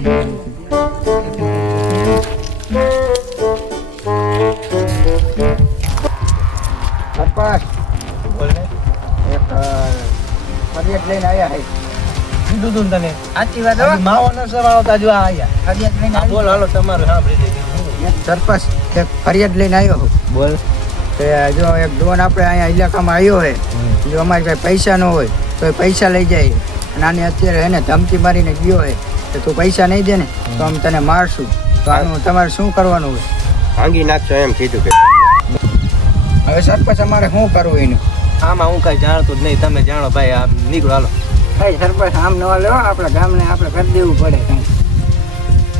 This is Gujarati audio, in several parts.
સરપંચ એક ફરિયાદ લઈને આવ્યા હે. કીધું તું તને સાચી વાત હો. માવો ન સવાવતા જો આયા. ફરિયાદ લઈને હા, બોલ હાલો તમારું સાંભળી લીધું. સરપંચ એક ફરિયાદ લઈને આવ્યો હું. બોલ. કે જો એક ડોન આપણે અહીંયા ઇલાકામાં આવ્યો હે, જો અમારે કાંઈ પૈસા ન હોય તો એ પૈસા લઈ જાય અને આને અત્યારે એને ધમકી મારીને ગયો હે કે તું પૈસા નહીં દે ને તો અમે તને મારશું. તો આનું તમારે શું કરવાનું હોય? ભાંગી નાખશો એમ કીધું કે હવે સરપંચ અમારે શું કરવું એનું? આમાં હું કઈ જાણતો જ નહીં, તમે જાણો ભાઈ. આ નીકળો હાલો. ભાઈ સરપંચ આમ ન લેવો, આપણા ગામને આપણે કરી દેવું પડે કાંઈ.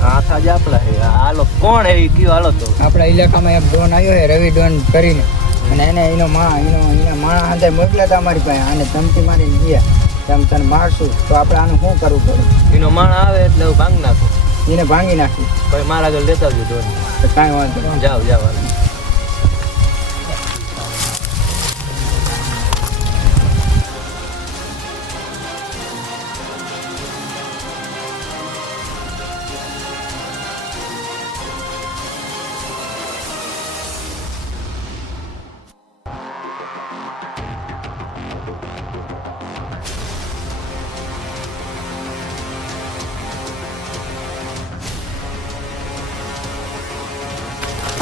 હાથ જ આપડા હે. હાલો કોણ હે ઈ કયો હાલો તો. આપણા ઇલાકામાં એક ડોન આવ્યો હે, રવિ ડોન કરીને, અને એને એના માણા હાથે મોકલ્યા હતા અમારી પાસે. આને ધમકી મારીને ગયા કે અમે તને મારશું. તો આપણે આનું શું કરવું પડે? એનો માણ આવે એટલે હું ભાંગ નાખું. એને ભાંગી નાખી. ભાઈ મારા આગળ લેતા આવજો ડોન. તો કાંઈ વાંધો નહીં. જાઓ જાઓ હાલો.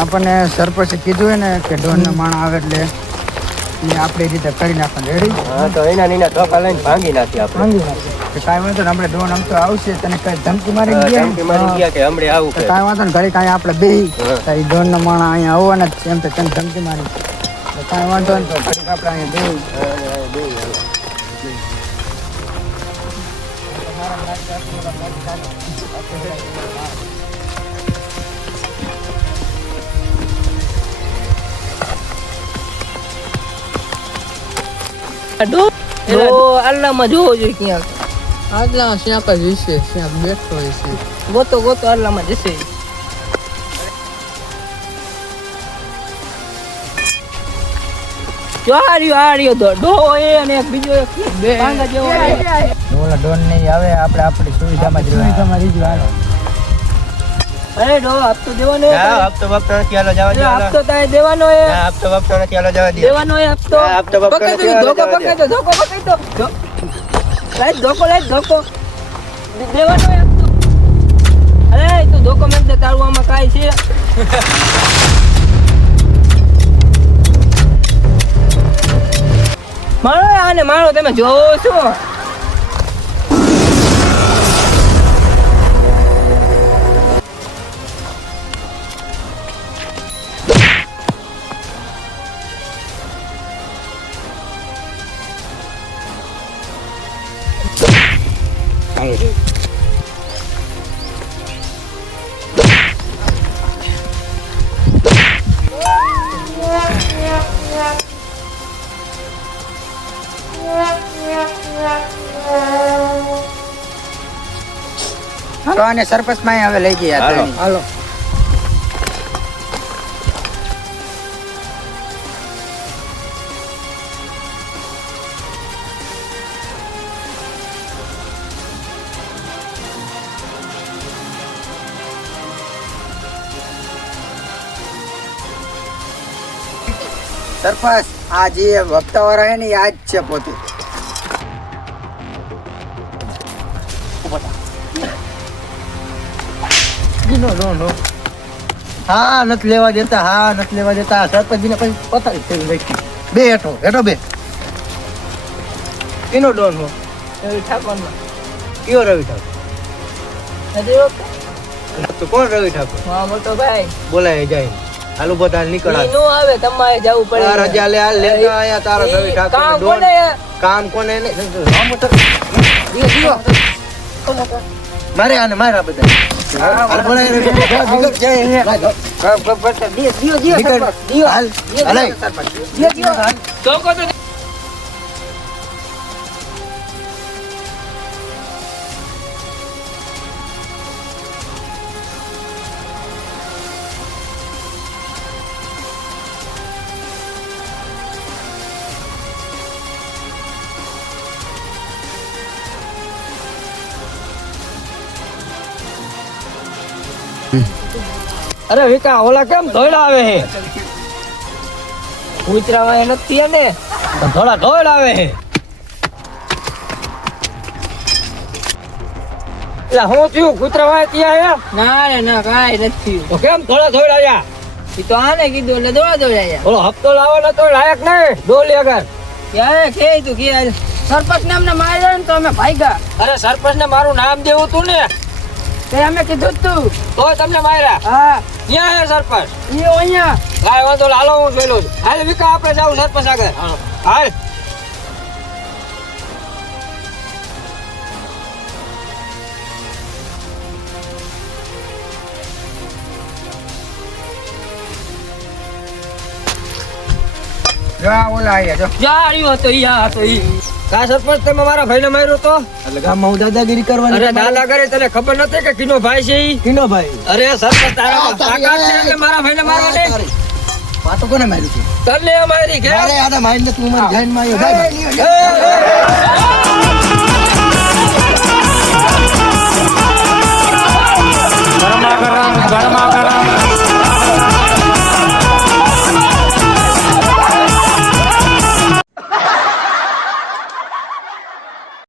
આપણને સરપંચે કીધું હે ને કે ડોનના માણા આવે એટલે એ આપણી રીતે કરી નાખવાનું. રેડી? હા તો એના ધોકા લઈને ભાંગી નાખી આપણે. ભાંગી નાખી. તો કાંઈ વાંધો ને, આપણે ડોન આમ તો આવશે, તને કઈ ધમકી મારી ગયા ધમકી મારી ગયા કે હમણાં આવું તો કે કાંઈ વાંધો ને, ઘરે કાંઈ આપણે બેહી તો એ ડોનના માણા અહીંયા આવવાના જ છે. એમ તો તને ધમકી મારી તો કાંઈ વાંધો ને, તો ઘડીક આપણે અહીંયા બેહી. અલ્લામાં જોવો જોઈએ ક્યાંક. આગલા શ્યાપ જ વિશે શ્યાપ બેઠો હોય છે. ગોતો અલ્લામાં જશે. જો આ રહ્યો ડો એ અને એક બીજો એક ભાંગા જેવો ઓલા ડોન નહીં આવે, આપણે આપણી સુવિધામાં જ રહેવાનું. અરે ડો હપ્તો દેવાનો હપ્તો બપ્તો નથી હાલો જવા દે. હપ્તો તારે દેવાનો એ હપ્તો બપ્તો નથી હાલો જવા દે. દેવાનો એ હપ્તો હપ્તો બપ્તો નથી હાલો ધોકો જવા દે. ધોકો પકડી દો. લાઈ ધોકો દેવાનો એ હપ્તો. અરે તું ધોકો મેં દે, તારું આમાં કાંઈ છે? મારો આને મારો તમે જોવો છો? તો આને સરપંચમાં હવે લઈ ગયા. હાલો. હાલો. સરપંચ આ જે વક્તાવાળા હે ને એ આ જ છે પોતે. હા નથી લેવા દેતા. હા નથી લેવા દેતા. સરપંચજીને પછી પતાવી થઈ રાખી. બે હેઠો બે. એનો ડોન હો રવિ ઠાકોરનો. કયો રવિ ઠાકોર? હજી વખતે? તો કોણ રવિ ઠાકોર? હા મોટો ભાઈ. બોલાય જાય. હાલો બધા નીકળા. ઈ નો આવે, તમારે જવું પડે. રજા લે હાલ લેતા આયા તારા રવિ ઠાકોર. કામ કોને? કામ કોને ને મારે આને મારા બધા. હાલ બોલાય રે. જાય ધોકો તો અરે વિકા ઓલા કેમ ધોઈડા આવે હે કૂતરા વાય નથી ને તો થોડા ધોઈડા આવે હે એટલે હું થયું કૂતરા વાય ત્યાં હે ના રે ના કાંઈ નથી તો કેમ થોડા ધોઈડા આયા ઈ તો આને કીધું એટલે દોડા દોડાયા ઓલો હપ્તો લાવો ને તો લાયક નહીં ડોલી અગર ક્યારે કે તું કે સરપંચ ને અમને માર્યો ને તો અમે ભાગ્યા અરે સરપંચ ને મારું નામ દેવું તું ને તે અમે કીધું જ તું તોય તમને માર્યા હા ક્યાં હે સરપંચ ઈ અહીંયા કાંઈ વાંધો નહીં, હાલો હું જોઈ લઉં છું. હાલ વિકા આપણે જાવું સરપંચ આગળ હાલ જો આ ઓલા આયા જો જાડ્યો હતો ઈ આ હતો ઈ કા સરપંચ તમે મારા ભાઈને માર્યો તો એટલે ગામમાં હું દાદાગીરી કરવાની અરે દાદા કરે તને ખબર નથી કે કિનો ભાઈ છે ઈ કિનો ભાઈ અરે સરપંચ તારા તાકાત છે એટલે મારા ભાઈને મારવા દે વાતો કોને માર્યું છે તને અમારી ઘેર મારે આને મારી નથી હું મારી જાનમાં આવ્યો ભાઈ એ,